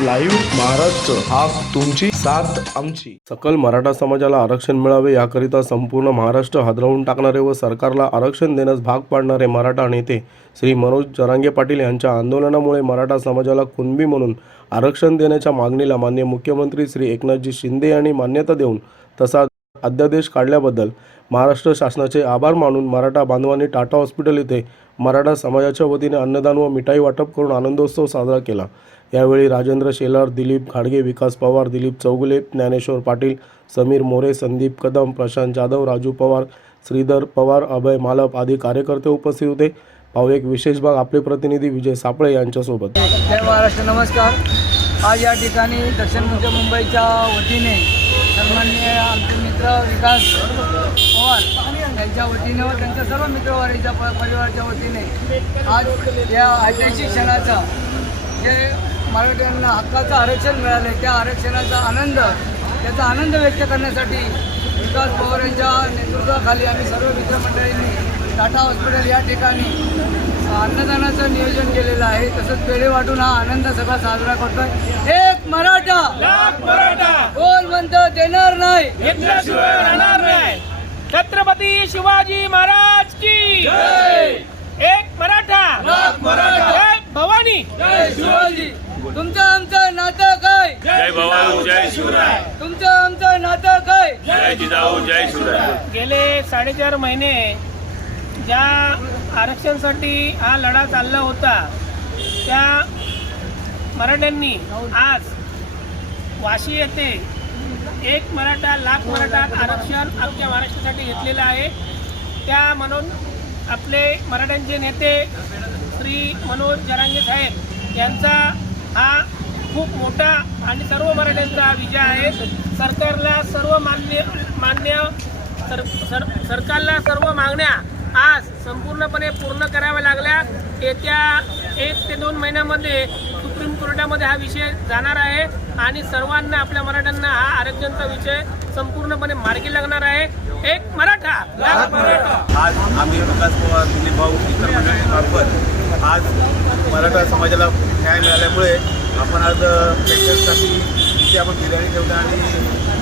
Live Maharashtra हा तुमची साथ आमची. सकल मराठा समाजाला आरक्षण मिळावे याकरिता संपूर्ण महाराष्ट्र हादरवून टाकणारे व सरकारला आरक्षण देण्यास भाग पाडणारे मराठा नेते श्री मनोज जरांगे पाटील यांच्या आंदोलनामुळे मराठा समाजाला कुणबी म्हणून आरक्षण देण्याच्या मागणीला मान्य मुख्यमंत्री श्री एकनाथजी शिंदे यांनी मान्यता देऊन तसा अध्यादेश काढल्याबद्दल महाराष्ट्र शासनाचे आभार मानून मराठा बांधवांनी टाटा हॉस्पिटल येथे मराठा समाजाच्या वतीने अन्नदान व मिठाई वाटप करून आनंदोत्सव साजरा केला. यावेळी राजेंद्र शेलार दिलीप खाडगे विकास पवार दिलीप चौगुले ज्ञानेश्वर पाटील समीर मोरे संदीप कदम प्रशांत जाधव राजू पवार श्रीधर पवार अभय मालप आदी कार्यकर्ते उपस्थित होते. पाहू एक विशेष भाग आपले प्रतिनिधी विजय सापळे यांच्यासोबत. जय महाराष्ट्र नमस्कार. आज या ठिकाणी दक्षिण मध्य मुंबईच्या वतीने मित्र विकास पवार यांच्या वतीने व त्यांच्या सर्व मित्रवारीच्या प परिवाराच्या वतीने आज या ऐतिहासिक क्षणाचा जे मराठ्यांना हक्काचं आरक्षण मिळाले त्या आरक्षणाचा आनंद त्याचा आनंद व्यक्त करण्यासाठी विकास पवार यांच्या नेतृत्वाखाली आम्ही सर्व मित्रमंडळींनी टाटा हॉस्पिटल या ठिकाणी अन्नदानाचं नियोजन केलेलं आहे. तसंच पेढे वाटून हा आनंद सगळा साजरा करतोय. एक मराठा! म्हणतं देणार नाही. घेतल्याशिवाय राहणार नाही. छत्रपती शिवाजी महाराज की एक मराठा. एक भवानी. जय शिवाजी. तुमचं आमचं नातं काय? जय भवानी जय शिवराय. तुमचं आमचं नातं काय? जय जिजाऊ जय शिवराय. गेले साडेचार महिने ज्या आरक्षणासाठी हा लढा चालला होता त्या मराठ्यांनी आज वाशी येथे एक मराठा लाख मराठा आरक्षण आमच्या महाराष्ट्रासाठी घेतलेलं आहे. त्या म्हणून आपले मराठ्यांचे नेते श्री मनोज जरांगे साहेब यांचा हा खूप मोठा आणि सर्व मराठ्यांचा विजय आहे. सरकारला सर्व मान्य मान्य सर सर सरकारला सर्व मागण्या आज संपूर्णपणे पूर्ण कराव्या लागल्या. येत्या एक ते दोन महिन्यामध्ये सुप्रीम कोर्टामध्ये हा विषय जाणार आहे आणि सर्वांना आपल्या मराठ्यांना हा आरक्षणचा विषय संपूर्णपणे मार्गी लागणार आहे. एक मराठा आज आम्ही विकास पवार दिलीप भाऊ इतर मंडळींमार्फत आज मराठा समाजाला न्याय मिळाल्यामुळे आपण आज पेशंटसाठी इथे आपण बिर्याणी ठेवलं आणि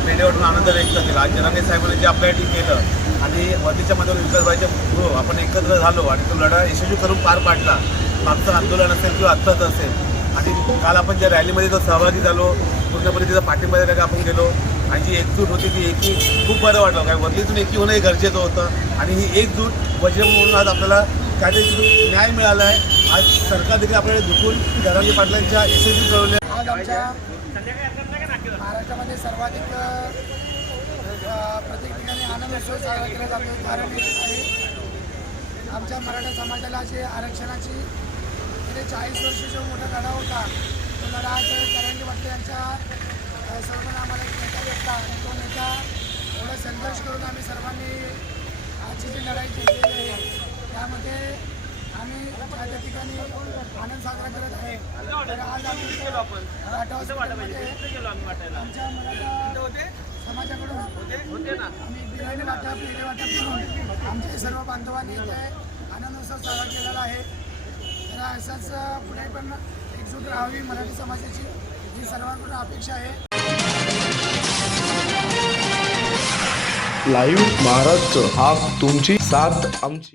पेढे वाटून आनंद व्यक्त केला. आज जनाने साहेबांनी जे आपल्यासाठी केलं आणि वतीच्या माध्यमातून विकासबाईच्या गृह आपण एकत्र झालो आणि तो लढा यशस्वी करून पार पाडला. मागचं आंदोलन असेल किंवा आत्ताच असेल आणि काल आपण ज्या रॅलीमध्ये जो सहभागी झालो पूर्णपणे तिचा पाठिंबा द्यायला आपण गेलो आणि जी एकजूट होती ती एकी खूप बरं वाटलं कारण वरलीतून एकी होणं हे गरजेचं होतं. आणि ही एकजूट वज्र म्हणून आज आपल्याला काहीतरी न्याय मिळाला आहे. आज सरकार देखील आपल्याला झुकून जरांगी पाटलांच्या एस कळवले आज आमच्या महाराष्ट्रामध्ये सर्वाधिक प्रत्येक ठिकाणी आनंद उत्सव साजरा केला जातो. कारण आहे आमच्या मराठा समाजाला जे आरक्षणाची ते चाळीस वर्ष जो मोठा लढा होता तो लढा आज करंजी वाटते यांच्या सर्वांना आम्हाला एक नेता भेटला आणि तो नेता एवढा संघर्ष करून आम्ही सर्वांनी आजची जी लढाई जिंकलेली आहे त्यामध्ये आम्ही त्या ठिकाणी आनंद साजरा करत आहे तर आज आम्ही आमच्या मराठा समाजाकडून आम्ही बिर्याणी वाटप पेढे वाटप करून आमचे सर्व बांधवांनी इथे आनंदोत्सव साजरा केलेला आहे. तर असंच पुढे पण एकजूट राहावी मराठी समाजाची ही सर्वांकडून अपेक्षा आहे. लाईव्ह महाराष्ट्र हा तुमची साथ आमची.